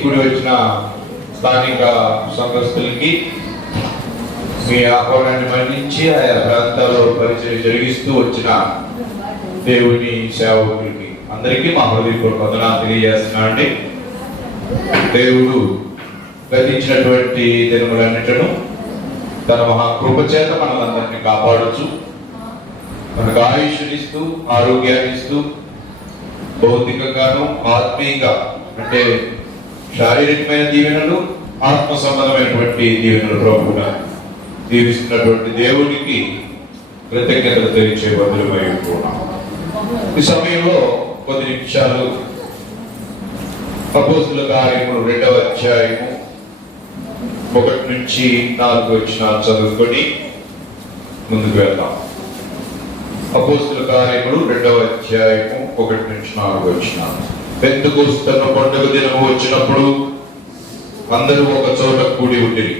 కూడి వచ్చిన స్థానిక సంఘస్థులకి మీ ఆహ్వానాన్ని మన్నించి ఆయా ప్రాంతాల్లో పరిచయం జరిగిస్తూ వచ్చిన దేవుని సేవకులకి అందరికీ మా హృదయపూర్వక వందనాలు తెలియజేస్తున్నానండి. దేవుడు గతించినటువంటి దినములన్నిటను తన మహాకృప చేత మనలందరినీ కాపాడచ్చు, మనకు ఆయుష్నిస్తూ ఆరోగ్యాన్ని ఇస్తూ భౌతికంగాను ఆత్మీయంగా అంటే శారీరకమైన దీవెనలు, ఆత్మ సంబంధమైనటువంటి దీవెనలు ప్రభువుగా దీవిస్తున్నటువంటి దేవునికి కృతజ్ఞతలు తెలియచే బదులుమై ఉంటున్నాం. ఈ సమయంలో కొద్ది నిమిషాలు అపోస్తుల కార్యములు 2వ అధ్యాయము 1 నుంచి 4 వచనాలు చదువుకొని ముందుకు వెళ్దాం. అపోస్తుల కార్యములు 2వ అధ్యాయము 1 నుంచి 4 వచనాలు. పెంతెకొస్తు పండుగ దినము వచ్చినప్పుడు అందరూ ఒక చోట కూడి ఉండిరి.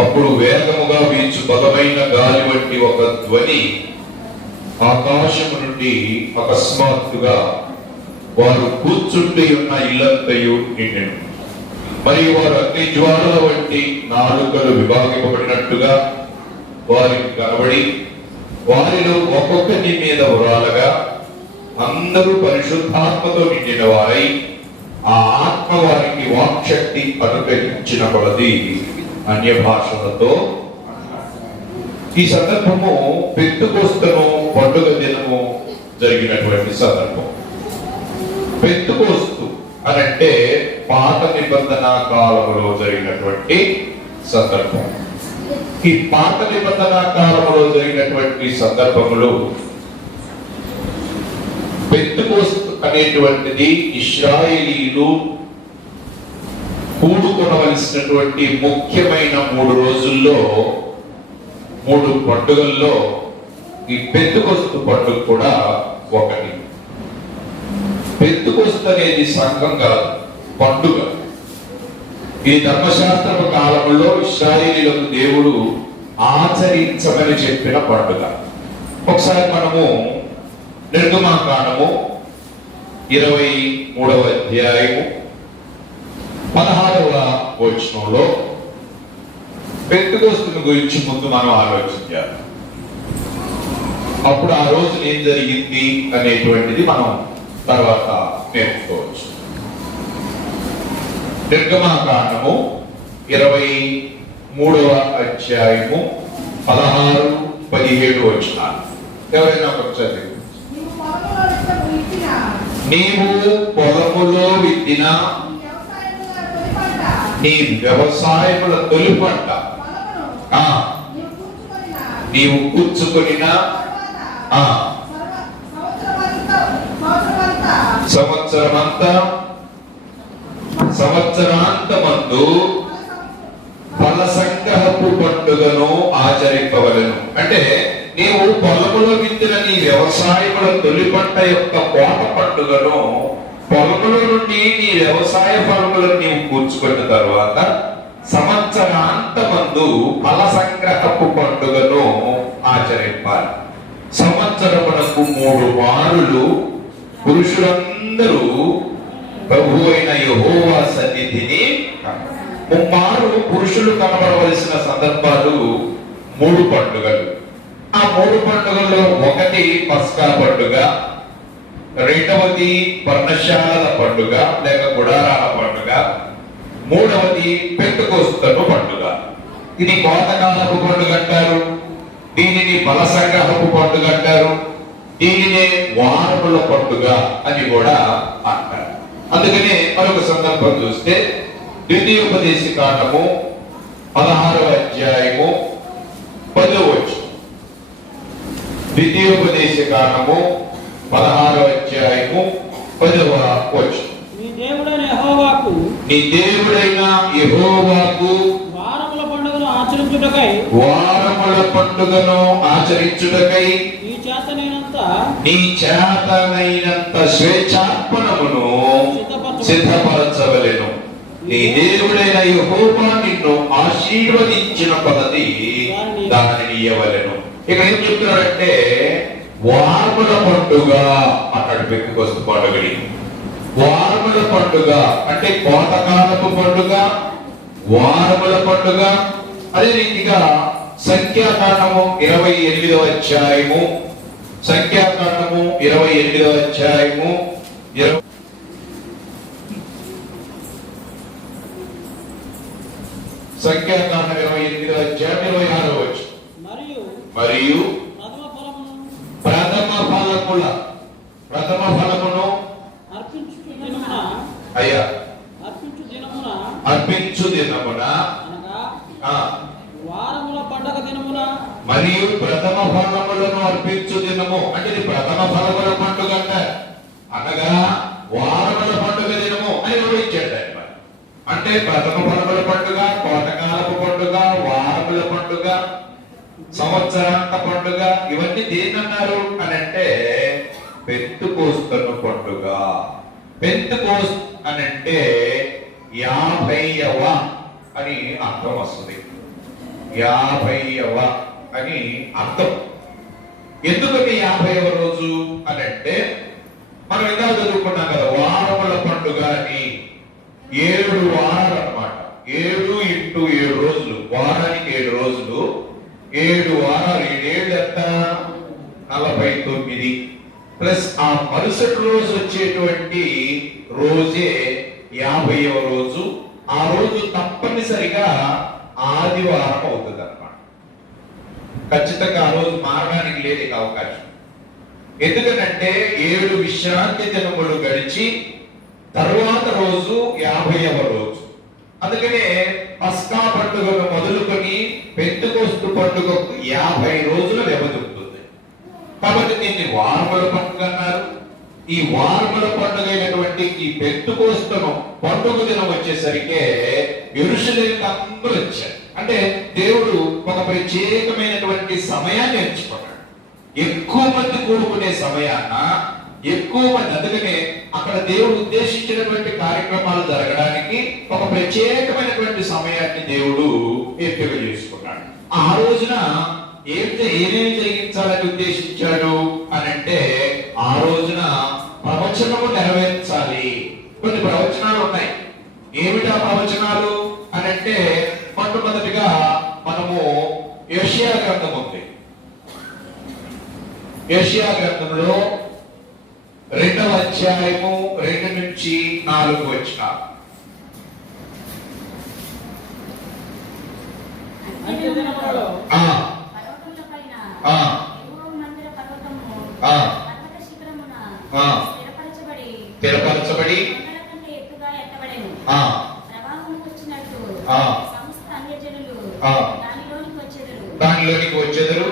అప్పుడు వేగముగా వీచు బలమైన గాలి వంటి ఒక ధ్వని ఆకాశము నుండి అకస్మాత్తుగా వారు కూర్చుండి ఉన్న ఇల్లంతయు నిండెను. మరియు వారు అగ్ని జ్వాలల వంటి నాలుకలు విభాగింపబడినట్టుగా వారికి కనబడి వారిలో ఒక్కొక్కటి మీద ఉరాలగా అందరూ పరిశుద్ధాత్మతో నిండిన వారై ఆ ఆత్మ వారికి వాక్శక్తి అనుగ్రహించిన కొలది అన్య భాషలతో. ఈ సందర్భము పెంతెకొస్తును పండుగ దినము జరిగినటువంటి సందర్భం. పెంతెకొస్తు అనంటే పాత నిబంధన కాలంలో జరిగినటువంటి సందర్భం. ఈ పాత నిబంధన కాలంలో జరిగినటువంటి సందర్భములు పెంతెకొస్తు అనేటువంటిది ఇశ్రాయేలీయులు కూడుకొనవలసినటువంటి ముఖ్యమైన 3 రోజుల్లో 3 పండుగల్లో ఈ పెంతెకొస్తు పండుగ కూడా ఒకటి. పెంతెకొస్తు అనేది సంఘం కాదు, పండుగ. ఈ ధర్మశాస్త్ర కాలంలో ఇశ్రాయేలీయులకు దేవుడు ఆచరించమని చెప్పిన పండుగ. ఒకసారి మనము నిర్గమాకాండము 23వ అధ్యాయము 16వ వచనంలో పెంతెకొస్తును గురించి ముందు మనం ఆలోచించాలి. అప్పుడు ఆ రోజు ఏం జరిగింది అనేటువంటిది మనం తర్వాత నేర్చుకోవచ్చు. నిర్గమాకాండము 23వ అధ్యాయము 16-17 వచనాలు. ఎవరైనా ఒకసారి నీవు పొలములో విత్తిన నీ వ్యవసాయముల తొలి పంట నీవు కూర్చుకొనిన సంవత్సరాంతమందు ఫల సంగ్రహపు పండుగను ఆచరింపవలెను. అంటే నీవు పొలములో విత్తిన నీ వ్యవసాయముల తొలి పంట యొక్క కోత పండుగను, పొలముల నుండి నీ వ్యవసాయ ఫలములను నీవు కూర్చుకున్న తర్వాత సంవత్సరాంతమందు ఫల సంగ్రహపు పండుగను ఆచరింపాలి. సంవత్సరమునకు 3 మారులు పురుషులందరూ ప్రభు అయిన యెహోవా సన్నిధిని ముమ్మారు పురుషులు కనబడవలసిన సందర్భాలు 3 పండుగలు. ఆ 3 పండుగల్లో ఒకటి పస్కా పండుగ, రెండవది పర్ణశాలల పండుగ లేక గుడారాల పండుగ, మూడవది పెంతెకొస్తు పండుగ. ఇది కోతకాలపు పండుగ అంటారు, దీనిని బల సంగ్రహపు పండుగ అంటారు, దీనినే వారముల పండుగ అని కూడా అంటారు. అందుకనే మరొక సందర్భం చూస్తే ద్వితీయోపదేశకాండము 16వ అధ్యాయము 10వ వచనం. ద్వితీయోపదేశకాండము 16వ అధ్యాయము 10వ వచనం. నీ దేవుడైన యెహోవాకు వారముల పండుగను ఆచరించుటకై నీ చేతనైనంత స్వేచ్ఛార్పణమును సిద్ధపరచవలెను. నీ దేవుడైన యెహోవా నిన్ను ఆశీర్వదించిన కొలది దానిని ఇయ్యవలెను. ఇక్కడ ఏం చెప్తున్నారంటే వారముల పండుగ అన్నాడు. పెంతెకొస్తు పండుగని వారముల పండుగ అంటే కోతకాలపు పండుగ, వారముల పండుగ. అదే రీతిగా సంఖ్యాకాండము 28వ అధ్యాయము, సంఖ్యాకాండము 28వ అధ్యాయము సంఖ్యాకాండం 28వ అధ్యాయం 26వ వచనం. మరియు ప్రథమ ఫలమును అయ్యా అర్పించు దినమున వారముల పండగ దినమున మరియు ప్రథమ ఫలములను అర్పించు దినము అంటే ఇది ప్రథమ ఫలముల పండుగ అనగా వారముల పండుగ దినము అని వివరించాడు ఆయన. అంటే ప్రథమ ఫలముల పండుగ, కోతకాలపు పండుగ, వారముల పండుగ, సంవత్సరాంత పండుగ, ఇవన్నీ దేని అన్నారు అని అంటే పెంతుకోస్తు పండుగ. పెంతుకోస్తు అని అంటే 50వ అని అర్థం వస్తుంది. 50వ అని అర్థం. ఎందుకని 50వ రోజు అని అంటే మనం ఇంకా చదువుకున్నాం కదా, వారముల పండుగ అని 7 వారాలు అన్నమాట. 7 × 7 రోజులు, వారానికి 7 రోజులు, 7 వారాలు, 7 ఎంత 49 ప్లస్ ఆ మరుసటి రోజు వచ్చేటువంటి రోజే 50వ రోజు. ఆ రోజు తప్పనిసరిగా ఆదివారం అవుతుంది అన్నమాట. ఖచ్చితంగా ఆ రోజు మారడానికి లేదు ఇక అవకాశం. ఎందుకనంటే 7 విశ్రాంతి దినములు గడిచి తరువాత రోజు 50వ రోజు. అందుకనే పస్కా పండుగను మొదలుకొని పెంతెకోస్తు పండుగకు 50 రోజుల వ్యవధి ఉంటుంది. కాబట్టి దీన్ని వారముల పండుగ అన్నారు. ఈ వారముల పండుగ అయినటువంటి ఈ పెంతెకోస్తును పండుగ దినం వచ్చేసరికి యెరూషలేముకు అందరూ వచ్చారు. అంటే దేవుడు ఒక ప్రత్యేకమైనటువంటి సమయాన్ని ఎంచుకున్నాడు. ఎక్కువ మంది కూడుకునే సమయాన్న ఎక్కువ మంది, అందుకనే అక్కడ దేవుడు ఉద్దేశించినటువంటి కార్యక్రమాలు జరగడానికి ఒక ప్రత్యేకమైనటువంటి సమయాన్ని దేవుడు ఎంపిక చేసుకున్నాడు. ఆ రోజున ఏమేమి జరిగించాలని ఉద్దేశించాడు అని అంటే ఆ రోజున ప్రవచనము నెరవేర్చాలి. కొన్ని ప్రవచనాలు ఉన్నాయి. ఏమిటా ప్రవచనాలు అని అంటే మొట్టమొదటిగా మనము యెషయా గ్రంథం ఉంది. యెషయా గ్రంథంలో 2వ అధ్యాయము 2 నుంచి 4 వచనాలు. స్థిరపరచబడి దానిలోనికి వచ్చెదరు.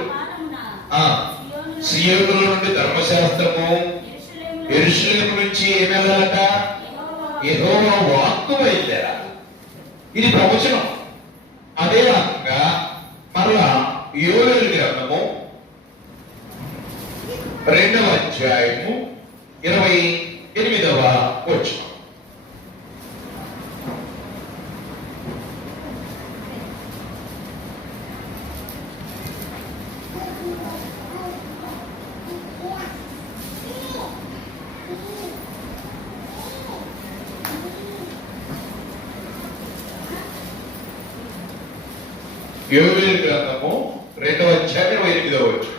సియోనులో నుండి ధర్మశాస్త్రము, యెరూషలేము నుంచి ఏమెళ్ళాలట? యెహోవా వాక్కు బయలుదేరాలి. ఇది ప్రవచనం. అదే రకంగా మరలా యోవేలు గ్రంథము 2వ అధ్యాయము 28వ వచనం. యోవేలు గ్రంథము 2వ అధ్యాయం 28వ వచనం.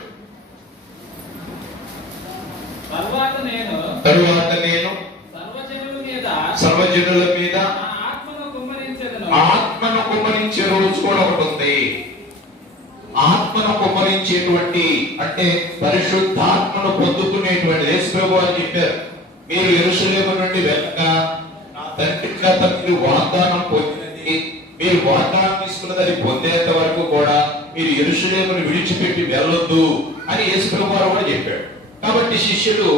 తరువాత నేను సర్వజనుల మీద ఆత్మను కుమ్మరించే రోజు కూడా ఒకటి ఉంది. ఆత్మను కుమ్మరించేటువంటి అంటే పరిశుద్ధాత్మను పొందుకునేటువంటి యేసుప్రభు అని చెప్పారు. మీరు యెరూషలేము నుండి వెళ్ళక నా తండ్రి వాగ్దానం పొందినది, మీరు వాగ్దానం తీసుకున్నది పొందేంత వరకు కూడా మీరు యెరూషలేమును విడిచిపెట్టి వెళ్ళొద్దు అని యేసుప్రభు వారు కూడా చెప్పాడు. కాబట్టి శిష్యులు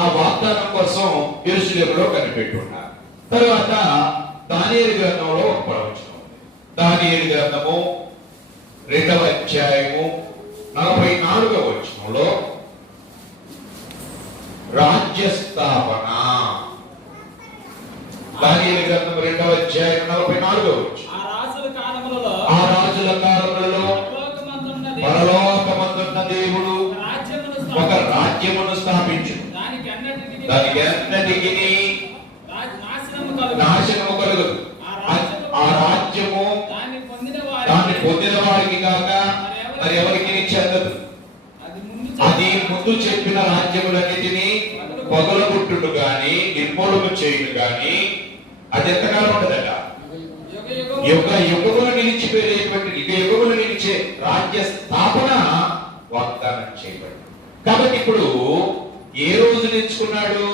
ఆ వాగ్దానం కోసం యెరూషలేములో కనిపెట్టి ఉన్నారు. తర్వాత దానియేలు గ్రంథంలో ఒక ప్రవచనం. దానియేలు గ్రంథము 2వ అధ్యాయము 44వ వచనంలో రాజ్యస్థాపన. దానియేలు గ్రంథం 2వ అధ్యాయం 44వ వచనం. ఆ రాజుల కాలములలో పరలోకమందున్న దేవుడు ఒక రాజ్యమును స్థాపించు, దానికి అన్నిటికీ పగలగొట్టుడు గాని నిర్మూలన చేయుడు గాని అది ఎంతకాలం ఉంటదట? యుగ యుగములు నిలిచిపోయేటువంటి యుగ యుగములు నిలిచే రాజ్య స్థాపన వాగ్దానం చేయబడింది. కాబట్టి ఇప్పుడు ఏ రోజు ఎంచుకున్నాడు,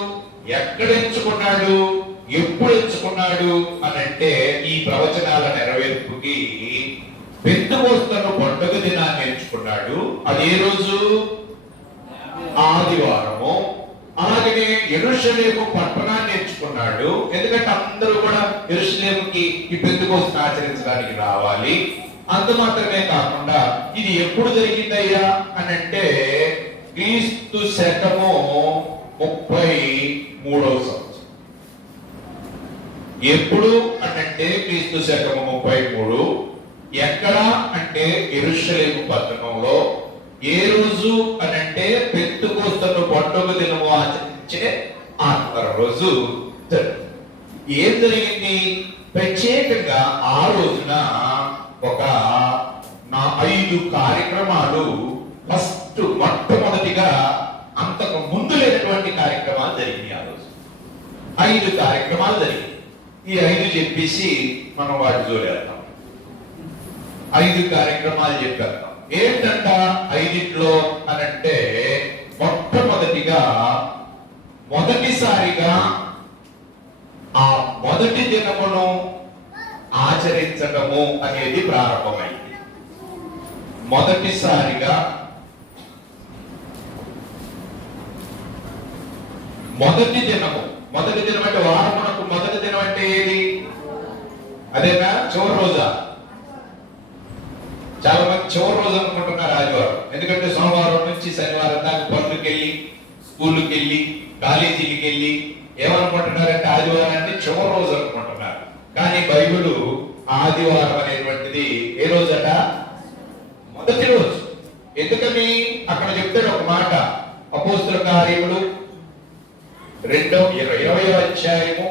ఎక్కడ ఎంచుకున్నాడు, ఎప్పుడు ఎంచుకున్నాడు అని అంటే ఈ ప్రవచనాల నెరవేర్పుకి పెంతెకొస్తేను పండుగ దినాన్ని ఎంచుకున్నాడు. అది ఏ రోజు? ఆదివారము. అలాగనే యెరూషలేము పట్టణాన్ని ఎంచుకున్నాడు. ఎందుకంటే అందరూ కూడా యెరూషలేముకి ఈ పెంతెకొస్తేను ఆచరించడానికి రావాలి. అంత మాత్రమే కాకుండా ఇది ఎప్పుడు జరిగిందయ్యా అని అంటే క్రీస్తు శకము 33వ సంవత్సరం. ఎప్పుడు అనంటే క్రీస్తు శకము 33. ఎక్కడ అంటే యెరూషలేము పట్టణంలో. ఏ రోజు అనంటే పెంతెకొస్తేను పండుగ దినము ఆచరించే ఆదివారం రోజు జరిగింది. ఏం జరిగింది? ప్రత్యేకంగా ఆ రోజున ఒక 5 కార్యక్రమాలు మొట్టమొదటిగా అంతకు ముందు లేనటువంటి కార్యక్రమాలు జరిగినాయి. ఆ రోజు 5 కార్యక్రమాలు జరిగాయి. ఈ 5 చెప్పేసి మనం వాటి జోలేద్దాం. 5 కార్యక్రమాలు చెప్పేద్దాం. ఏంటంట 5లో అనంటే మొట్టమొదటిగా మొదటిసారిగా ఆ మొదటి దినమును ఆచరించటము అనేది ప్రారంభమైంది. మొదటిసారిగా మొదటి దినము. మొదటి దినం అంటే వారమునకు మొదటి దినం అంటే ఏది? అదేనా? చివరి రోజా? చాలా మంది చివరి రోజు అనుకుంటున్నారు ఆదివారం. ఎందుకంటే సోమవారం నుంచి శనివారం దాకా పనులకు వెళ్ళి, స్కూళ్ళకి వెళ్ళి, కాలేజీలకు వెళ్ళి ఏమనుకుంటున్నారంటే ఆదివారాన్ని చివరి రోజు అనుకుంటున్నారు. కానీ బైబిల్ ఆదివారం అనేటువంటిది ఏ రోజట? మొదటి రోజు. ఎందుకని అక్కడ చెప్తాడు ఒక మాట. అపోస్తల కార్యములు 20వ అధ్యాయము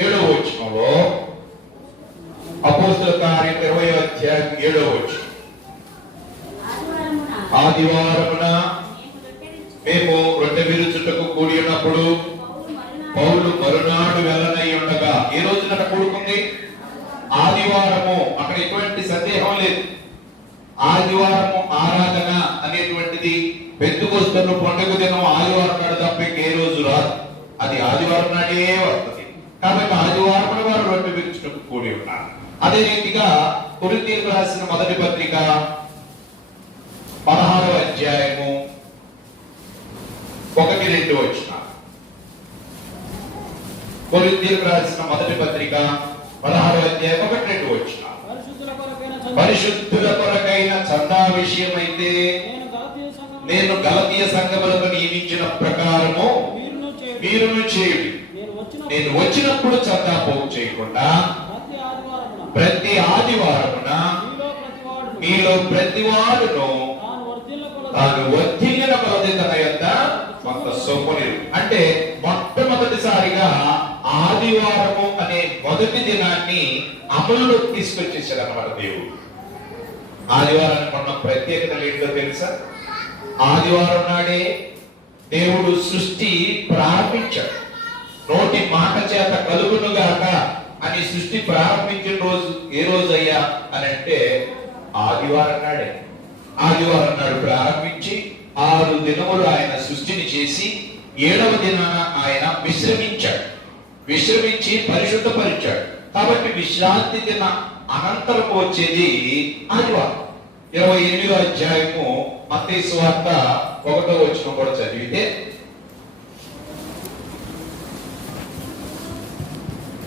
7వ వచనంలో, అపోస్తల కార్యం 20వ అధ్యాయం 7వ వచనం, ఆదివారమున మేము రొట్టె విరుచుటకు కూడి ఉన్నప్పుడు పౌలు మరునాడు వెళ్ళనై ఉండగా. ఏ రోజున కూడుకుంది? ఆదివారము. అక్కడ ఎటువంటి సందేహం లేదు. ఆదివారము ఆరాధన అనేటువంటిది పెంతెకొస్తేను పండుగ దినం ఆదివారం నాడు తప్ప ఏ రోజు రాదు. అది ఆదివారం నాడే వస్తుంది. కాబట్టి ఆదివారం వారు రొట్టె విరుచుటకు కూడి ఉన్నారు. అదే రీతిగా కొరింథీయులకు రాసిన మొదటి పత్రిక 16వ అధ్యాయము 1-2 వచనాలు. కొరింథీయులకు రాసిన మొదటి పత్రిక 16వ అధ్యాయం 1-2 వచనాలు. పరిశుద్ధుల కొరకైన చందా విషయమైతే నేను గలతీయ సంఘములకు నియమించిన ప్రకారము మీరును చేయుడి. నేను వచ్చినప్పుడు చందా పోగు చేయకుండా ప్రతి ఆదివారమున మీలో ప్రతి వాడును తాను వర్ధిల్లిన కొలది తన యొద్ద కొంత సొమ్ముని. అంటే మొట్టమొదటిసారిగా ఆదివారము అనే మొదటి దినాన్ని అమలులోకి తీసుకొచ్చేసాడు అన్నమాట దేవుడు. ఆదివారానికి ఉన్న ప్రత్యేకత ఏంటో తెలుసా? ఆదివారం నాడే దేవుడు సృష్టి ప్రారంభించాడు. నోటి మాట చేత కలుగునుగాక అని సృష్టి ప్రారంభించిన రోజు ఏ రోజు అయ్యా అని అంటే ఆదివారం నాడే. ఆదివారం నాడు ప్రారంభించి 6 దినములు ఆయన సృష్టిని చేసి 7వ దినాన ఆయన విశ్రమించాడు. విశ్రమించి పరిశుద్ధపరిచాడు. కాబట్టి విశ్రాంతి దిన అనంతరం వచ్చేది ఆదివారం. 28వ అధ్యాయము మత్తయి సువార్త 1వ వచనం కూడా చదివితే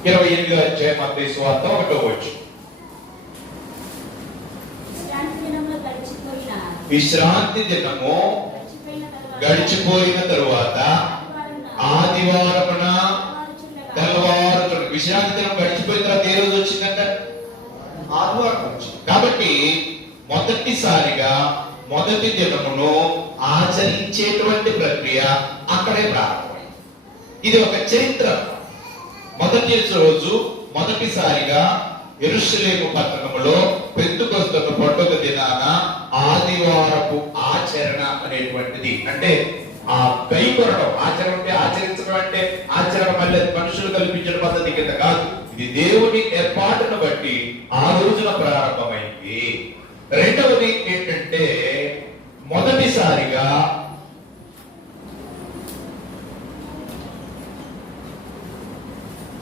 28వ అధ్యాయం మత్తయి సువార్త 1వ వచనం, విశ్రాంతి దినము గడిచిపోయిన తరువాత ఆదివారమున తెల్లవారు. విశ్రాంతి దినం గడిచిపోయిన తర్వాత ఏ రోజు వచ్చిందంట? ఆదివారం వచ్చింది. కాబట్టి మొదటిసారిగా మొదటి దినమును ఆచరించేటువంటి ప్రక్రియ అక్కడే ప్రారంభమైంది. ఇది ఒక చరిత్ర. మొదటి రోజు మొదటిసారిగా యెరూషలేము పట్టణములో పెంతెకొస్తేను పండుగ దినాన ఆదివారపు ఆచరణ అనేటువంటిది, అంటే ఆ కైకొనడం, ఆచరణ అంటే ఆచరించడం అంటే ఆచరణ మళ్ళీ మనుషులు కల్పించిన పద్ధతి కింద కాదు. ఇది దేవుని ఏర్పాటును బట్టి ఆ రోజున ప్రారంభమైంది. రెండవది ఏంటంటే మొదటిసారిగా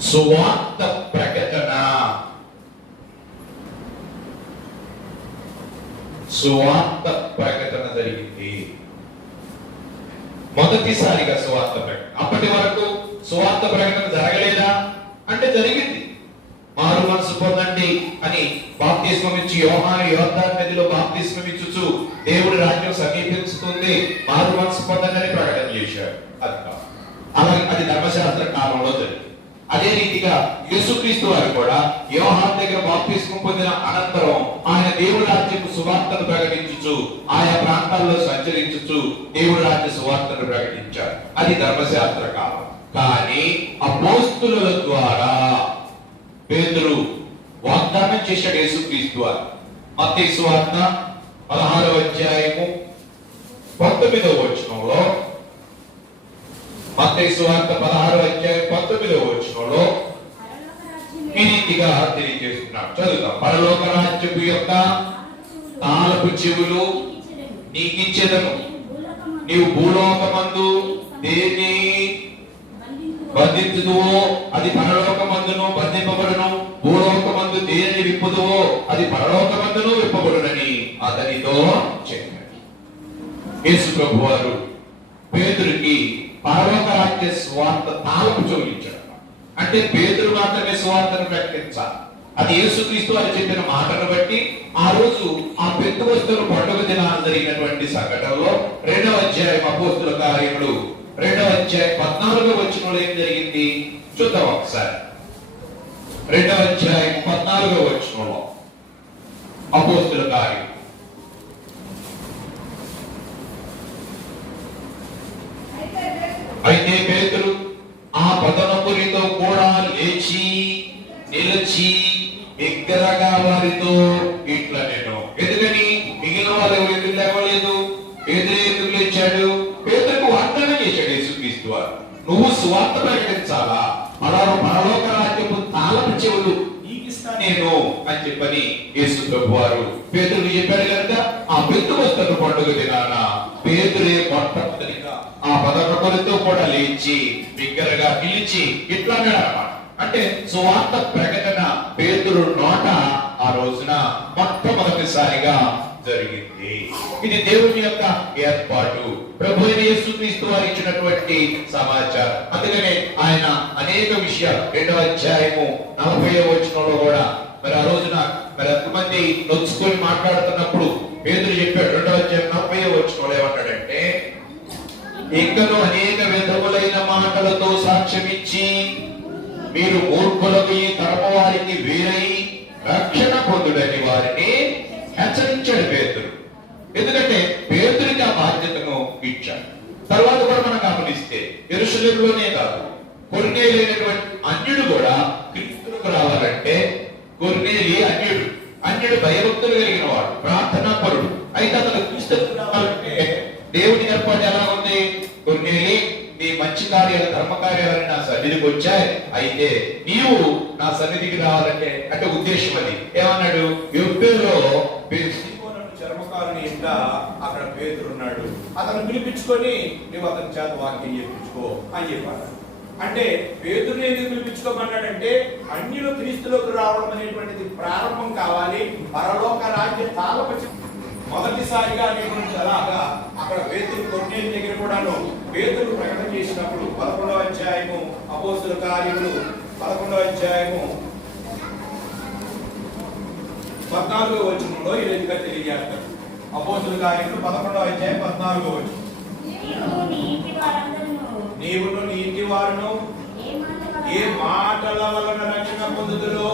సువార్త ప్రకటన. సువార్త ప్రకటన జరిగింది మొదటిసారిగా. సువార్త ప్రకటన అప్పటి వరకు సువార్త ప్రకటన జరగలేదా అంటే జరిగింది. మారు మనసు పొందండి అని బాప్తిస్మం ఇచ్చి యోహాను యోర్దాను నదిలో బాప్తిస్మం ఇచ్చుచు దేవుడి రాజ్యం సమీపిస్తుంది, మారు మనసు పొందండి అని ప్రకటన చేశాడు. అది కాదు, అలాగే అది ధర్మశాస్త్ర కాలంలో జరిగింది. అదే రీతిగా యేసుక్రీస్తు వారు కూడా యోహాను దగ్గర బాప్తిస్మం పొందిన అనంతరం ఆయన దేవుడి రాజ్యపు సువార్తను ప్రకటించుచు ఆయా ప్రాంతాల్లో సంచరించుచు దేవుడి రాజ్య సువార్తను ప్రకటించారు. అది ధర్మశాస్త్ర కాలం. కానీ అపోస్తుల ద్వారా పేతురు వాగ్దానం చేశాడు యేసుక్రీస్తు వారు. మత్తయి సువార్త 16వ అధ్యాయము 19వ వచనంలో, మత్తయి సువార్త 16వ అధ్యాయం 19వ వచనంలో ఈ రీతిగా తెలియజేస్తున్నాడు. చదువుతాం. పరలోక రాజ్యపు యొక్క తాళపు చెవులు నీకిచ్చేదను, నీవు భూలోకమందు దేన్ని బంధించుదువో అది పరలోకమందును బంధింపబడును, భూలోకమందు దేనిని విప్పుదువో అది పరలోకమందును విప్పబడునని అతనితో చెప్పాడు. యేసు ప్రభు వారు పేతురుకి పరలోక రాజ్య సువార్త తాళపు చెవులు ఇచ్చాడు. అంటే పేతురు మాత్రమే సువార్తను ప్రకటించాలి. అది యేసుక్రీస్తు వారు చెప్పిన మాటను బట్టి ఆ రోజు ఆ పెంతెకొస్తు పండుగ దినాన జరిగినటువంటి సంఘటనలో 2వ అధ్యాయం అపోస్తుల కార్యములు 2వ అధ్యాయం 14వ వచనంలో ఏం జరిగింది చూద్దాం ఒకసారి. 2వ అధ్యాయం 14వ వచనంలో అపోస్తుల కార్యం. అయితే పేతురు ఆ పదనపురితో కూడా లేచి నిలిచి బిగ్గరగా వారితో ఇట్లా నేను. ఎందుకని మిగిలిన వాళ్ళు ఎవరు లేవలేదు, పేతురు ఎందుకు లేచాడు? పేతురుకు వాగ్దానం చేశాడు యేసుక్రీస్తు వారు, నువ్వు సువార్త ప్రకటించాలా, పరలోక రాజ్యపు తాళపు చెవులు నీకిస్తా నేను అని చెప్పని యేసు ప్రభు వారు పేతురుకు చెప్పాడు కనుక ఆ పెంతెకొస్తు పండుగ దినాన పేతురే మొట్టమొదటిగా ఆ పదకొండుతో కూడా లేచి బిగ్గరగా పిలిచి ఇట్లా అన్నాడు. అంటే సువార్త ప్రకటన పేతురు నోట ఆ రోజున మొట్టమొదటిసారిగా జరిగింది. ఇది దేవుని యొక్క ఏర్పాటు, ప్రభు అయిన యేసుక్రీస్తు వారు ఇచ్చినటువంటి సమాచారం. అందుకనే ఆయన అనేక విషయాలు 2వ అధ్యాయము 40వ వచనంలో కూడా మరి ఆ రోజున మరి ఎంతమంది నొచ్చుకొని మాట్లాడుతున్నప్పుడు పేతురు చెప్పాడు. 2వ అధ్యాయం 40వ వచనంలో ఏమంటాడంటే, ఇంకను అనేక విధములైన మాటలతో సాక్ష్యమిచ్చి మీరు మూర్ఖులకు ఈ తరము వారికి వేరై రక్షణ పొందుడని వారిని హెచ్చరించాడు పేతురు. ఎందుకంటే పేతురికి ఆ బాధ్యతను ఇచ్చాడు. తర్వాత కూడా మనం గమనిస్తే యెరూషలేములోనే కాదు, కొర్నేలియైనటువంటి అన్యుడు కూడా క్రీస్తుకు రావాలంటే, కొర్నేలి అన్యుడు భయభక్తులు కలిగిన వాడు, ప్రార్థనా పరుడు. అయితే అతను క్రీస్తుకు రావాలంటే దేవుని ఏర్పాటు ఎలా ఉంది? కొర్నేలి, నీ మంచి కార్యాలు ధర్మ కార్యాలని నా సన్నిధికి వచ్చాయి, అయితే నీవు నా సన్నిధికి రావాలంటే అంటే ఉద్దేశం అది. ఏమన్నాడు? యోప్పేలో చర్మకారుని ఇంట అక్కడ పేతురు ఉన్నాడు, అతను పిలిపించుకొని నువ్వు అతని చేత వాక్యం చెప్పించుకో అని చెప్పాడు. అంటే పేతురుని ఎందుకు పిలిపించుకోమన్నాడంటే అన్యులు క్రీస్తులోకి రావడం అనేటువంటిది ప్రారంభం కావాలి. పరలోక రాజ్య తాళపు మొదటిసారిగా అలాగా అక్కడ పేతురు కొర్నేలి దగ్గర కూడాను పేతురు ప్రకటన చేసినప్పుడు 11వ అధ్యాయము అపోస్తుల కార్యములు 11వ అధ్యాయము 14వ వచనంలో ఈ రీతిగా తెలియజేస్తారు. అపోస్తుల కార్యములు 11వ అధ్యాయం 14వ వచనం, నీవును నీ ఇంటి వారును ఏ మాటల వలన రక్షణ పొందుదురో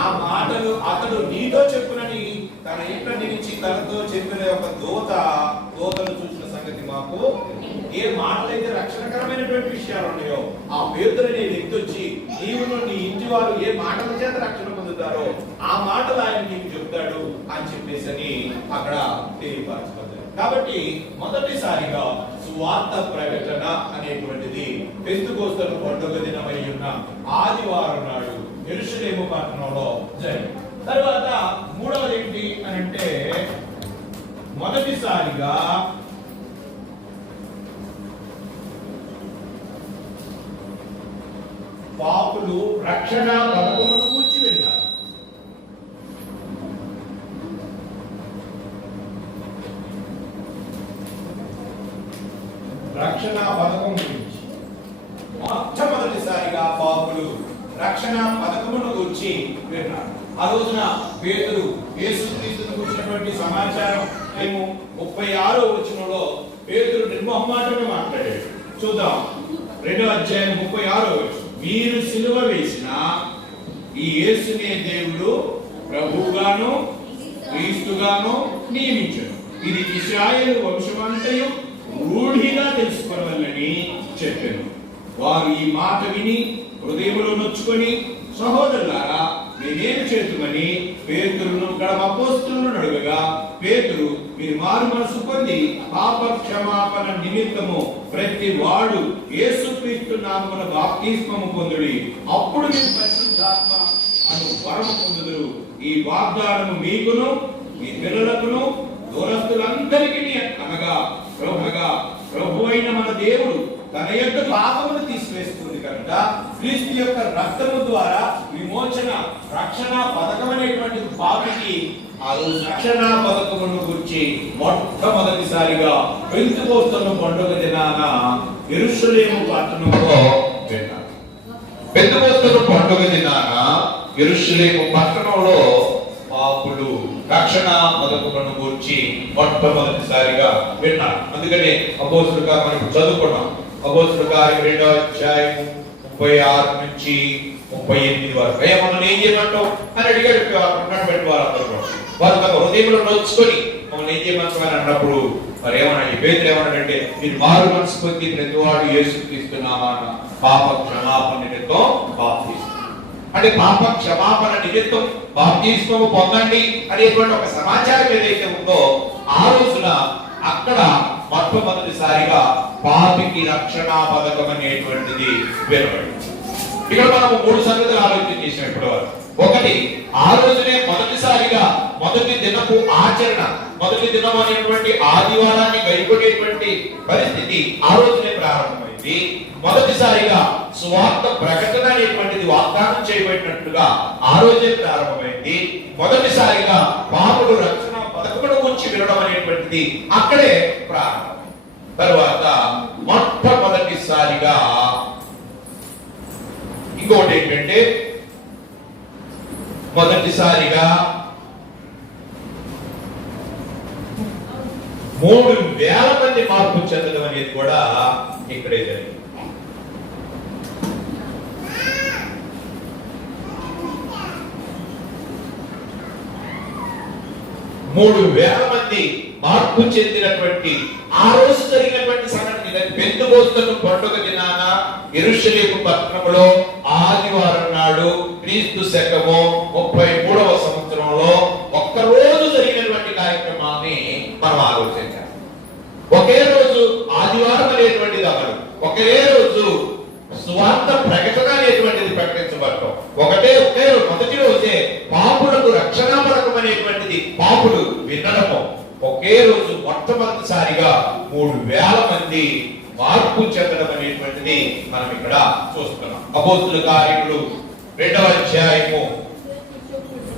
ఆ మాటలు అతడు నీతో చెప్పునని తన ఇంట నుంచి తనతో చెప్పిన ఒక దూతను చూసిన సంగతి మాకు. ఏ మాటలైతే రక్షణకరమైనటువంటి విషయాలు ఉన్నాయో ఆ పేతురు అనే వ్యక్తి వచ్చి నీవును నీ ఇంటి వారు ఏ మాటల చేత రక్షణ పొందుతారో ఆ మాటలు ఆయన నీకు చెప్తాడు అని చెప్పేసి అక్కడ తెలియపరచబడ్డారు. కాబట్టి మొదటిసారిగా సువార్త ప్రకటన అనేటువంటిది పెంతెకోస్తు పండుగ దినమై ఉన్న ఆదివారం నాడు యెరూషలేము పట్టణంలో జరిగింది. తర్వాత మూడవది ఏంటి అని అంటే, మొదటిసారిగా పాపులు రక్షణ పథకమును గూర్చి విన్నారు. రక్షణ పథకం గురించి మొట్టమొదటిసారిగా పాపులు రక్షణ పథకమును గురించి విన్నారు. ఆ రోజున పేతురు యేసుక్రీస్తును గురించినటువంటి సమాచారం 36వ వచనంలో పేతురు నిర్మోహమాటంగా మాట్లాడాడు. చూద్దాం, 2వ అధ్యాయం 36వ వచనం. మీరు సిలువ వేసిన ఈ యేసునే దేవుడు ప్రభువుగాను క్రీస్తుగాను నియమించాడు. ఇది ఇశ్రాయేలు వంశమంతయు రూఢిగా తెలుసుకోవాలని చెప్పాను. వారు ఈ మాట విని హృదయంలో నొచ్చుకొని, సహోదరులారా నేనేమి చేతుమని పేతురును అపోస్తలులను అడుగగా, పేతురు మీరు మారు మనసు పొంది పాప క్షమాపణ నిమిత్తము ప్రతి వాడు యేసుక్రీస్తు నామమున బాప్తిస్మము పొందుడి, అప్పుడు మీరు పరిశుద్ధాత్మ అను వరము పొందుదురు. ఈ వాగ్దానము మీకును మీ పిల్లలకును దూరస్తులందరికీ అనగా ప్రభు అయిన మన దేవుడు తన యొక్క పాపమును తీసివేస్తుంది కనుక క్రీస్తు యొక్క రక్తము ద్వారా విమోచన రక్షణ పథకం అనేటువంటి పాపికి ఆ రోజు రక్షణ పథకమును గురించి మొట్టమొదటిసారిగా పెంతెకోస్తు పండుగ దినాన యెరూషలేము పట్టణంలో విన్నారు. పెంతెకోస్తు పండుగ దినాన యెరూషలేము పట్టణంలో పాపులు రక్షణ పథకములను గురించి మొట్టమొదటిసారిగా విన్నారు. అందుకనే అపోస్తలుగా మనం చదువుకున్నాం. అపోస్తలుల కార్యం 2వ అధ్యాయం 36 నుంచి 38 వరకు. మనం ఏం చేయమంటావు అని అడిగాడు ఉన్నటువంటి వారందరూ కూడా. వారు తమ హృదయంలో నొచ్చుకొని మమ్మల్ని ఏం చేయమంటావు అని అన్నప్పుడు మరి ఏమన్నా పేతురు ఏమన్నాడంటే, మీరు మారు మనసు పొంది ప్రతివాడు యేసుక్రీస్తు నామమున పాప క్షమాపణ నిమిత్తం బాప్తిస్మం, అంటే పాప క్షమాపణ నిమిత్తం బాప్తిస్మము పొందండి అనేటువంటి ఒక సమాచారం ఏదైతే ఉందో ఆ రోజున అక్కడ మొట్టమొదటిసారిగా పాపికి రక్షణ పథకం అనేటువంటిది వినబడింది. ఇక్కడ మనం 3 సంగతులు ఆలోచన చేసాం ఇప్పటి వరకు. ఒకటి, ఆ రోజునే మొదటిసారిగా మొదటి దినపు ఆచరణ, మొదటి దినం అనేటువంటి ఆదివారాన్ని గైకొనేటువంటి పరిస్థితి ఆ రోజునే ప్రారంభమైంది. మొదటిసారిగా సువార్త ప్రకటన అనేటువంటిది వాగ్దానం చేయబడినట్లుగా ఆ రోజే ప్రారంభమైంది. మొదటిసారిగా పాపులు రక్షణ పథకమును గురించి వినడం అనేటువంటిది అక్కడే ప్రారంభం. తరువాత మొట్టమొదటిసారిగా ఇంకొకటి ఏంటంటే, మొదటిసారిగా 3,000 మంది మార్పు చెందడం అనేది కూడా ఇక్కడే జరిగింది. మూడు 3,000 మంది మార్పు చెందినటువంటి ఆ రోజు జరిగినటువంటి సంఘటన. పెంతెకోస్తు పండుగ దినాన యెరూషలేము పట్టణంలో ఆదివారం నాడు క్రీస్తు శకము 33వ సంవత్సరంలో ఒక్క రోజు జరిగినటువంటి కార్యక్రమాన్ని మనం ఆలోచించాలి. ఒకే రోజు ఆదివారం అనేటువంటిది అమలు, ఒకే రోజు సువార్త ప్రకటన అనేటువంటిది ప్రకటించబడటం, ఒకే మొదటి రోజే పాపులకు రక్షణ పథకం అనేటువంటిది పాపులు వినడము, ఒకే రోజు మొట్టమొదటిసారిగా 3,000 మంది మార్పు చెందడం అనేటువంటిది మనం ఇక్కడ చూస్తున్నాం. అపోస్తలుల కార్యములు 2వ అధ్యాయము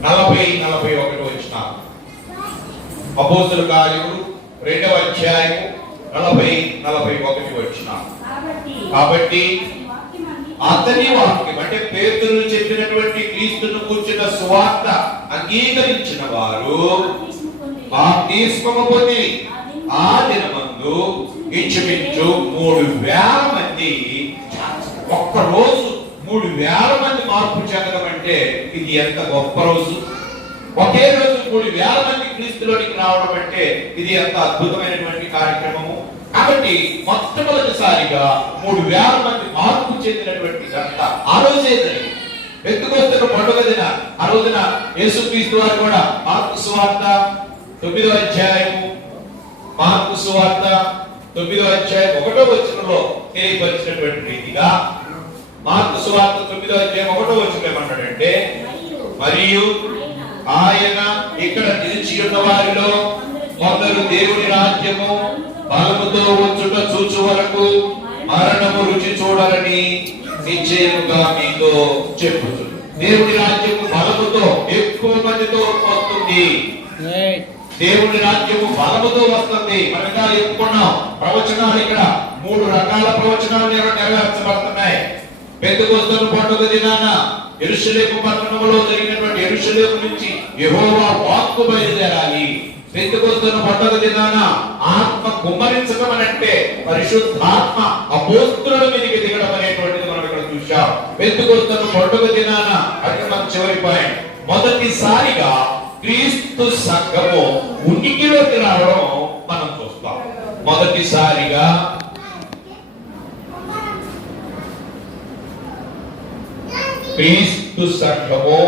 40-41 వచనాలు. అపోస్తలుల కార్యములు 2వ అధ్యాయము 40-41 వచనాలు. కాబట్టి అతని వాక్యం అంటే పేతురు చెప్పినటువంటి క్రీస్తును కూర్చున్న సువార్త అంగీకరించిన వారు బాప్తిస్మము పొంది ఆ దినమందు ఇంచుమించు 3,000 మంది, ఒక్క రోజు 3,000 మంది మార్పు చెందడం అంటే ఇది ఎంత గొప్ప రోజు. ఒకే రోజు 3,000 మంది క్రీస్తులోనికి రావడం అంటే ఇది ఎంత అద్భుతమైనటువంటి కార్యక్రమము. కాబట్టి మొట్టమొదటిసారిగా 3,000 మంది మార్పు చెందినటువంటి ఘనత ఆ రోజే జరిగింది. పెంతెకోస్తు పండుగ దిన ఆ రోజున యేసుక్రీస్తు వారు కూడా మార్కు సువార్త 9వ అధ్యాయము, మార్కు సువార్త 9వ అధ్యాయం 1వ వచనంలో తెలియపరిచినటువంటి రీతిగా మార్కు సువార్త 9వ అధ్యాయం 1వ వచనం ఏమన్నాడంటే, మరియు ఆయన ఇక్కడ నిలిచి ఉన్న వారిలో కొందరు దేవుని రాజ్యము బలముతో వచ్చుట చూచు వరకు మరణము రుచి చూడాలని నిశ్చయముగా మీతో చెప్పుతుంది. దేవుని రాజ్యము బలముతో ఎక్కువ మందితో వస్తుంది. దేవుని రాజ్యము బలముతో వస్తుంది. మనగా చెప్పుకున్నాం ప్రవచనాలు, ఇక్కడ 3 రకాల ప్రవచనాలు నెరవేర్చబడుతున్నాయి. పెంతెకొస్తు పండుగ దినాన యెరూషలేము పట్టణంలో జరిగినటువంటి యెరూషలేము నుంచి యెహోవా వాక్కు బయలుదేరాలి. పెంతెకొస్తు పండుగ దినాన ఆత్మ కుమ్మరించడం అంటే పరిశుద్ధాత్మ అపోస్తుల మీదకి దిగడం అనేటువంటిది మనం ఇక్కడ చూశాం. పెంతెకొస్తు పండుగ దినాన అది మన చివరి పాయింట్. మొదటిసారిగా క్రీస్తు సంఘము ఉనికిలోకి రావడం మనం చూస్తాం. మొదటిసారిగా క్రీస్తు సంఘము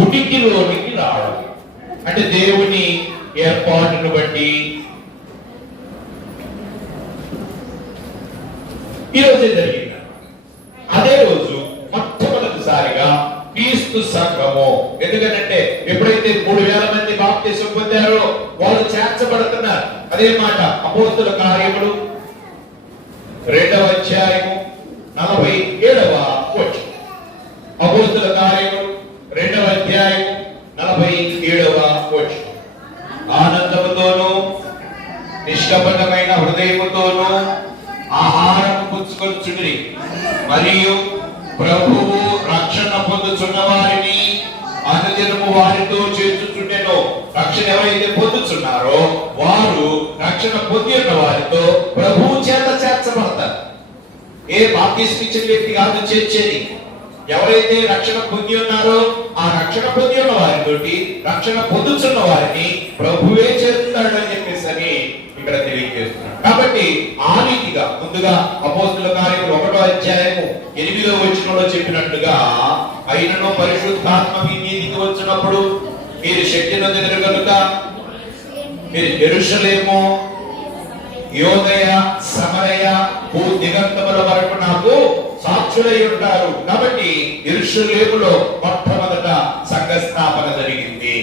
ఉనికిలోనికి రావడం అంటే దేవుని ఏర్పాటును బట్టి ఈరోజే జరిగింది. అదే రోజు మొట్టమొదటిసారిగా క్రీస్తు సంఘము, ఎందుకంటే ఎప్పుడైతే 3000 మంది బాప్తిసం పొందారో వాళ్ళు చేర్చబడుతున్నారు. అదే మాట అపోస్తుల కార్యములు 2వ అధ్యాయము 47వ వచనం. అపోస్తుల కార్యములు 2వ అధ్యాయము 47వ వచనం. ఆనందముతోనూ నిష్కపటమైన హృదయముతోనూ ఆహారం పుచ్చుకొనుచుండిరి, మరియు ప్రభువు రక్షణ పొందుచున్న వారిని అనుదినము వారితో చేర్చుచుండెను. రక్షణ ఎవరైతే పొందుచున్నారో వారు రక్షణ పొంది ఉన్న వారితో ప్రభువు చేత చేర్చబడతారు. ఏ బాప్తిస్మం ఇచ్చిన వ్యక్తి కాదు చేర్చేది. ఎవరైతే రక్షణ పొంది ఉన్నారో ఆ రక్షణ పొంది ఉన్న వారితోటి రక్షణ పొందుచున్న వారిని ప్రభువే చేరుతాడని చెప్పేసి అని ఇక్కడ తెలియజేస్తున్నాడు. కాబట్టి ఆ రీతిగా ముందుగా అపోస్తుల కార్యములు 1వ అధ్యాయము 8వ వచనంలో చెప్పినట్టుగా, అయినను పరిశుద్ధాత్మ మీ మీదికి వచ్చినప్పుడు మీరు శక్తి నొందెదరు కనుక మీరు యెరూషలేము, యోదయ, సమరయ, భూ దిగంతముల వరకు నాకు సాక్షులై ఉంటారు. కాబట్టి యెరూషలేములో మొట్టమొదట సంఘ స్థాపన జరిగింది.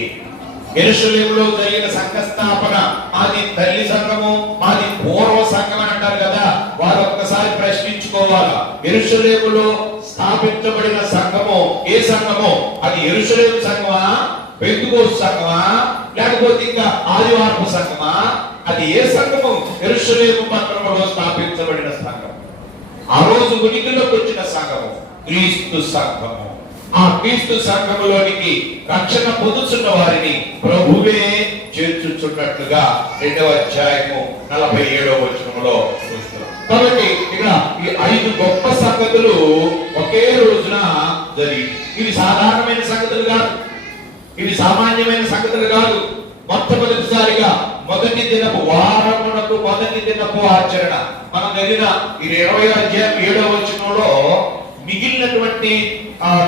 యెరూషలేములో జరిగిన సంఘ స్థాపన మాది తల్లి సంఘము, మాది పూర్వ సంఘం అని అంటారు కదా. వారు ఒక్కసారి ప్రశ్నించుకోవాలా, యెరూషలేములో స్థాపించబడిన సంఘము ఏ సంఘము? అది యెరూషలేము సంఘమా, పెంతెకొస్తు సంఘమా, లేకపోతే ఇంకా ఆదివారపు సంఘమా? అది ఏ సంఘము? యెరూషలేము పట్టణంలో స్థాపించబడిన సంఘం. ఆ రోజు ఉనికిలోకి వచ్చిన సంఘము క్రీస్తు సంఘము. ఆ క్రీస్తు సంఘములోనికి రక్షణ పొందుచున్న వారిని ప్రభువే చేర్చుచున్నట్లుగా 2వ అధ్యాయము 47వ వచనంలో చూస్తున్నాం. కాబట్టి ఇక్కడ ఈ 5 గొప్ప సంగతులు ఒకే రోజున జరిగి, ఇవి సాధారణమైన సంగతులు కాదు, ఇవి సామాన్యమైన సంగతులు కాదు. మొట్టమొదటిసారిగా మొదటి దినపు వారమునకు మొదటి దినపు ఆచరణ మనం జరిగిన ఈ 20వ అధ్యాయం 7వ వచనంలో మిగిలినటువంటి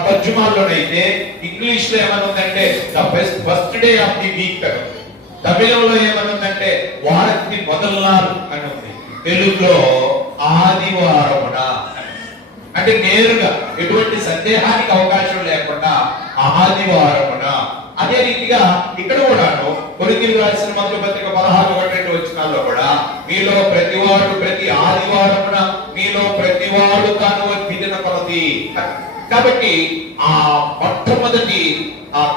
తర్జుమాల్లోనైతే ఇంగ్లీష్ లో ఏమనుందంటే the first day of the week అని ఉంది. తమిళంలో ఏమనుందంటే వారతి మొదటి నాడు అని ఉంది. తెలుగులో ఆదివారమున. అంటే నేరుగా ఎటువంటి సందేహానికి అవకాశం లేకుండా ఆదివారమున. అదే రీతిగా ఇక్కడ కూడాను కొరింథీయులకు రాసిన మొదటి పత్రిక 16:1-2 వచనాల్లో కూడా మీలో ప్రతివాడు ప్రతి ఆదివారమున మీలో ప్రతివాడు తాను విధిన కొలది. కాబట్టి ఆ మొట్టమొదటి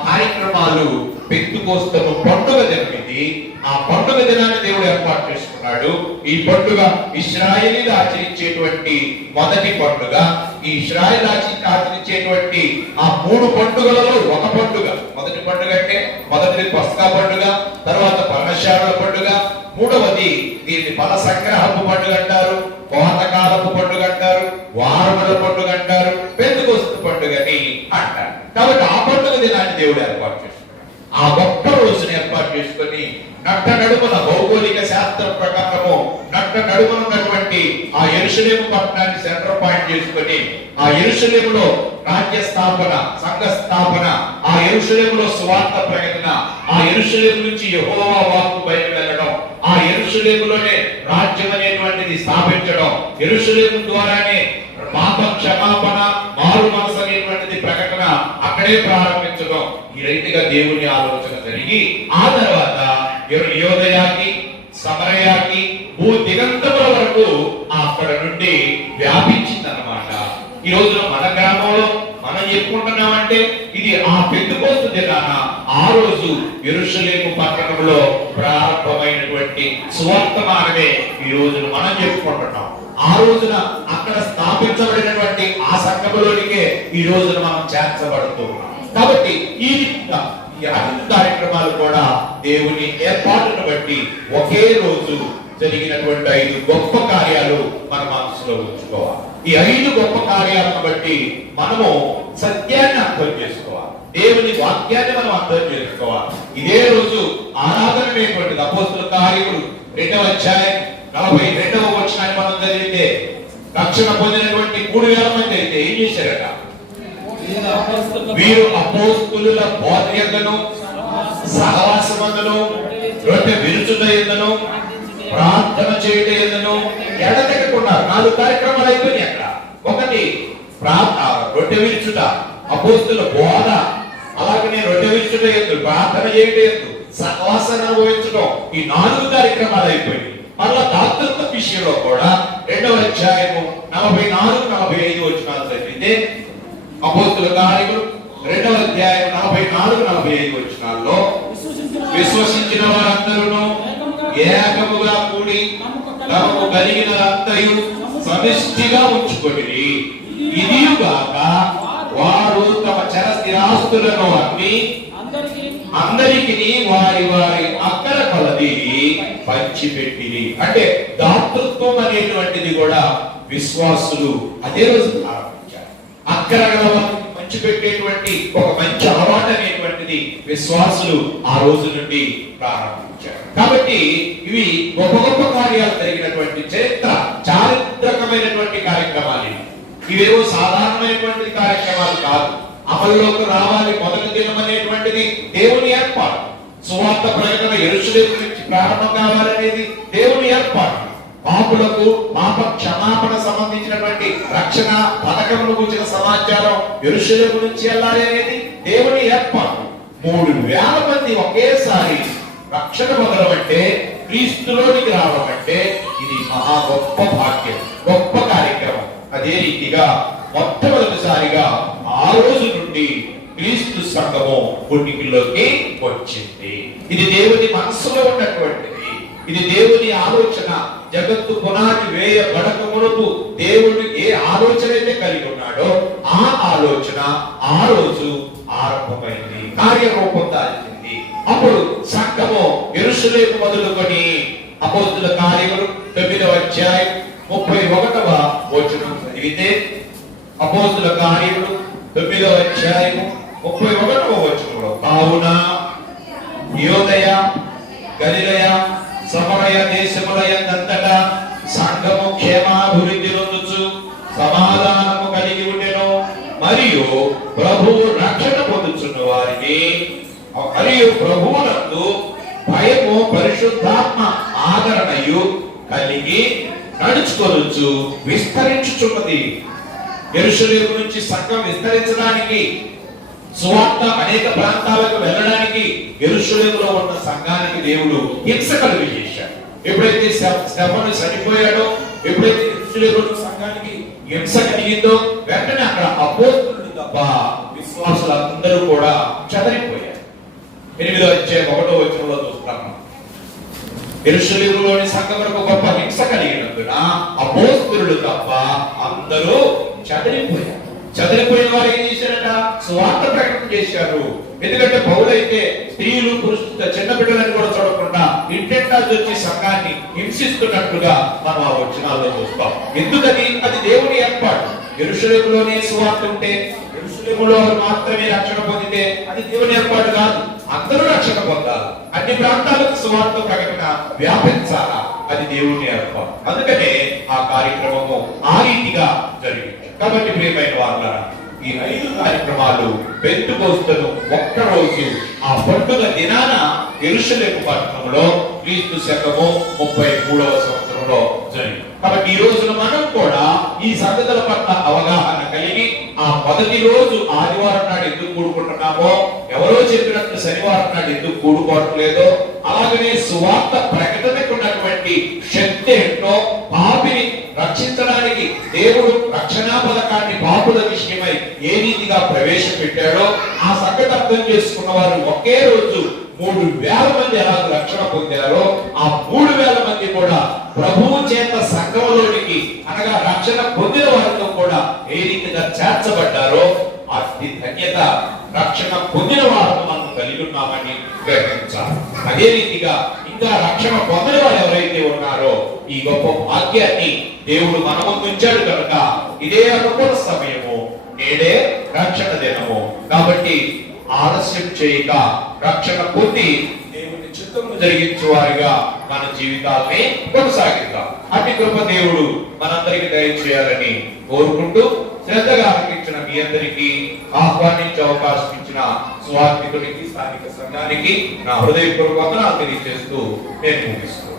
కార్యక్రమాలు పెంతెకొస్తు పండుగ దినం ఇది. ఆ పండుగ దినాన్ని దేవుడు ఏర్పాటు చేసుకున్నాడు. ఈ పండుగ ఇశ్రాయేలీలు ఆచరించేటువంటి మొదటి పండుగ. ఈ ఇశ్రాయేలు ఆచరించేటువంటి ఆ 3 పండుగలలో ఒక పండుగ. మొదటి పండుగ అంటే మొదటిది పస్కా పండుగ, తర్వాత పర్ణశాలల పండుగ, మూడవది దీన్ని ఫల సంగ్రహపు పండుగ అంటారు, కోతకాలపు పండుగ అంటారు, వారముల పండుగ అంటారు, పెంతెకొస్తు పండుగని అంటారు. కాబట్టి ఆ పండుగ దినాన్ని దేవుడు ఏర్పాటు చేసుకున్నాడు. ఆ ఒక్క రోజుని ఏర్పాటు చేసుకొని నట్ట నడుమున భౌగోళిక శాస్త్రం ప్రకారము నట్ట నడుమన ఉన్నటువంటి ఆ యెరూషలేము పట్టణాన్ని సెంటర్ పాయింట్ చేసుకొని ఆ యెరూషలేములో రాజ్య స్థాపన, సంఘ స్థాపన, ఆ యెరూషలేములో సువార్త ప్రకటన, ఆ యెరూషలేము నుంచి యెహోవా వాక్కు బయట వెళ్ళడం, ఆ యెరూషలేములోనే రాజ్యం అనేటువంటిది స్థాపించడం, యెరూషలేము ద్వారానే పాప క్షమాపణ, మారు మనసు అనేటువంటిది ప్రకటన అక్కడే ప్రారంభించడం. ఈ రీతిగా దేవుని ఆలోచన జరిగి ఆ తర్వాత యోదయాకి, సమరయాకి, భూ దిగంతముల వరకు అక్కడ నుండి వ్యాపించిందన్నమాట. ఈ రోజున మన గ్రామంలో మనం చెప్పుకుంటున్నామంటే ఇది ఆ పెంతెకోస్తు దినాన ఆ రోజు యెరూషలేము పట్టణంలో ప్రారంభమైనటువంటి సువర్తమానమే ఈ రోజున మనం చెప్పుకుంటున్నాం. ఆ రోజున అక్కడ స్థాపించబడినటువంటి ఆ సంఘములోనికే ఈ రోజున మనం చేర్చబడుతున్నాం. కాబట్టి ఈ అన్ని కార్యక్రమాలు కూడా దేవుని ఏర్పాటును బట్టి ఒకే రోజు జరిగినటువంటి 5 గొప్ప కార్యాలు మన మనసులో ఉంచుకోవాలి. ఈ 5 గొప్ప కార్యాలను బట్టి మనము సత్యాన్ని అర్థం చేసుకోవాలి, దేవుని వాక్యాన్ని మనం అర్థం చేసుకోవాలి. ఇదే రోజు ఆరాధన అనేటువంటిది అపోస్తలుల కార్యములు 2వ అధ్యాయం 42వ వచనాన్ని మనం చదివితే రక్షణ పొందినటువంటి 3000 మంది అయితే ఏం చేశారట? వీరు అపోస్తలుల బోధయందును సహవాసమందును రొట్టె విరుచుటయందును ప్రార్థన చేయటయందును ఎడతెగకున్నారు. 4 కార్యక్రమాలు అయిపోయినాయి అక్కడ. ఒకటి రొట్టె విరుచుట, అపోస్తలుల బోధ, అలాగనే రొట్టె విరుచుట యందు, ప్రార్థన చేయటం యందు, సహవాసాన్ని అనుభవించడం, ఈ 4 కార్యక్రమాలు అయిపోయినాయి. మళ్ళా దాతృత్వ విషయంలో కూడా 2వ అధ్యాయము 44-45 వచనాలు చదివితే అపోస్తలుల కార్యములు 2వ అధ్యాయం 44-45 వచనాల్లో విశ్వసించిన వారందరూ ఏకముగా కూడి తమకు కలిగిన అంతయు సమిష్టిగా ఉంచుకొనిరి. ఇదియుగాక వారు తమ చర స్థిరాస్తులను అమ్మి అందరికీ వారి వారి అక్కర కొలది పంచిపెట్టిరి. అంటే దాతృత్వం అనేటువంటిది కూడా విశ్వాసులు అదే రోజు ప్రారంభించారు. అక్కర పంచిపెట్టేటువంటి ఒక మంచి అలవాటు అనేటువంటిది విశ్వాసులు ఆ రోజు నుండి ప్రారంభించారు. కాబట్టి ఇవి గొప్ప గొప్ప కార్యాలు జరిగినటువంటి చారిత్రకమైనటువంటి కార్యక్రమాలు. ఇవేవో సాధారణమైనటువంటి కార్యక్రమాలు కాదు. అమల్లోకి రావాలి మొదటి దినం అనేటువంటిది దేవుని ఏర్పాటు. సువార్త ప్రకటన యెరూషలేము నుంచి ప్రారంభం కావాలనేది దేవుని ఏర్పాటు. పాపులకు పాప క్షమాపణ సంబంధించినటువంటి రక్షణ పథకమును గురించిన సమాచారం యెరూషలేము నుంచి వెళ్ళాలి అనేది దేవుని ఏర్పాటు. 3000 మంది ఒకేసారి రక్షణ పొందడమంటే, క్రీస్తులోనికి రావడమంటే ఇది మహా గొప్ప భాగ్యం, గొప్ప కార్యక్రమం. అదే రీతిగా మొట్టమొదటిసారిగా ఆ రోజు నుండి క్రీస్తు సంఘము ఉనికిలోకి వచ్చింది. ఇది దేవుని మనసులో ఉన్నటువంటిది, ఇది దేవుని ఆలోచన. జగత్తు పునాది వేయబడక మునుపు దేవుడు ఏ ఆలోచన అయితే కలిగి ఉన్నాడో ఆ ఆలోచన ఆ రోజు ఆరంభమైంది, కార్యరూపం దాల్చింది. అప్పుడు సంఘము యెరూషలేము మొదలుకొని అపోస్తలుల కార్యములు 9వ అధ్యాయం 31వ వచనం చదివితే అపోస్తలుల కార్యములు 9వ అధ్యాయం 31వ వచనంలో కావున యోదయ, గలిలయ, సమరయ దేశముల యందంతటా సంఘము క్షేమాభివృద్ధి నొందుచు సమాధానము కలిగి ఉండెను. మరియు ప్రభువు రక్షణ పొందుచున్న వారికి మరియు ప్రభువునందు భయము పరిశుద్ధాత్మ ఆదరణయు కలిగి నడుచుకొనుచు విస్తరించుచున్నది. యెరూషలేము నుంచి సంఘం విస్తరించడానికి, సువార్త అనేక ప్రాంతాలకు వెళ్ళడానికి యెరూషలేములో ఉన్న సంఘానికి దేవుడు హింస కలుగజేశాడు. ఎప్పుడైతే స్టెఫను చనిపోయాడో, ఎప్పుడైతే యెరూషలేములో సంఘానికి హింస కలిగిందో వెంటనే అక్కడ అపోస్తలులు తప్ప విశ్వాసులందరూ కూడా చెదరిపోయారు. 8వ అధ్యాయం 1వ వచనంలో చూస్తాము. యెరూషలేములోని సంఘములకు గొప్ప హింస కలిగినందున అపోస్తలులు తప్ప అందరూ చెదరిపోయారు. చదివిపోయిన వారు ఏం చేశారట? స్వార్థ ప్రకటన చేశారు. ఎందుకంటే పౌలైతే స్త్రీలు, పురుషులు, చిన్న బిడ్డలను కూడా చూడకుండా ఇంటెంటా వచ్చి సంఘాన్ని హింసిస్తున్నట్లుగా మనం ఆ వచనాల్లో చూస్తాం. ఎందుకని? అది దేవుని ఏర్పాటు. యెరూషలేములోనే సువార్త ఉంటే, యెరూషలేములో మాత్రమే రక్షణ పొందితే అది దేవుని ఏర్పాటు కాదు. అందరూ రక్షణ పొందాలి, అన్ని ప్రాంతాలకు సువార్త ప్రకటన వ్యాపించాలా, అది దేవుని ఏర్పాటు. అందుకనే ఆ కార్యక్రమము ఆ రీతిగా జరిగింది. కాబట్టి ప్రియమైన వాళ్ళారా, ఈ 5 కార్యక్రమాలు పెంతెకోస్తును ఒక్కరోజు ఆ పండుగ దినాన యెరూషలేము పట్టణంలో క్రీస్తు శకము 33వ సంవత్సరంలో జరిగింది. కాబట్టి ఈ రోజున మనం కూడా ఈ సంగతుల పట్ల అవగాహన కలిగి ఆ మొదటి రోజు ఆదివారం నాడు ఎందుకు కూడుకుంటున్నామో, ఎవరో చెప్పినట్టు శనివారం నాడు ఎందుకు కూడుకోవట్లేదో, అలాగనే సువార్త ప్రకటనకు ఉన్నటువంటి శక్తి ఏంటో, పాపిని రక్షించడానికి దేవుడు రక్షణా పథకాన్ని పాపుల విషయమై ఏ రీతిగా ప్రవేశపెట్టాడో ఆ సంగతి అర్థం చేసుకున్న వారు ఒకే రోజు 3,000 మంది ఎలా రక్షణ పొందారో, ఆ 3,000 మంది కూడా ప్రభువు చేత సంఘంలోనికి అనగా రక్షణ పొందిన వారితో కూడా ఏ రీతిగా చేర్చబడ్డారో అతి ధన్యత రక్షణ పొందిన వారిని మనం కలిగి ఉన్నామని గ్రహించాలి. అదే రీతిగా ఇంకా రక్షణ పొందిన వారు ఎవరైతే ఉన్నారో ఈ గొప్ప భాగ్యాన్ని దేవుడు మన ముందు ఉంచాడు కనుక ఇదే అనుకూల సమయము, నేడే రక్షణ దినము. కాబట్టి ఆలస్యం చేయక రక్షణ పొంది దేవుని చిత్తమును జరిగించే వారిగా మన జీవితాల్ని కొనసాగిద్దాం. అట్టి కృప దేవుడు మనందరికీ దయచేయాలని కోరుకుంటూ, శ్రద్ధగా ఆలకించిన మీ అందరికీ, ఆహ్వానించే అవకాశం ఇచ్చిన స్వార్థికుడికి, స్థానిక సంఘానికి నా హృదయపూర్వక వందనాలు తెలియజేస్తూ నేను ముగిస్తున్నాను.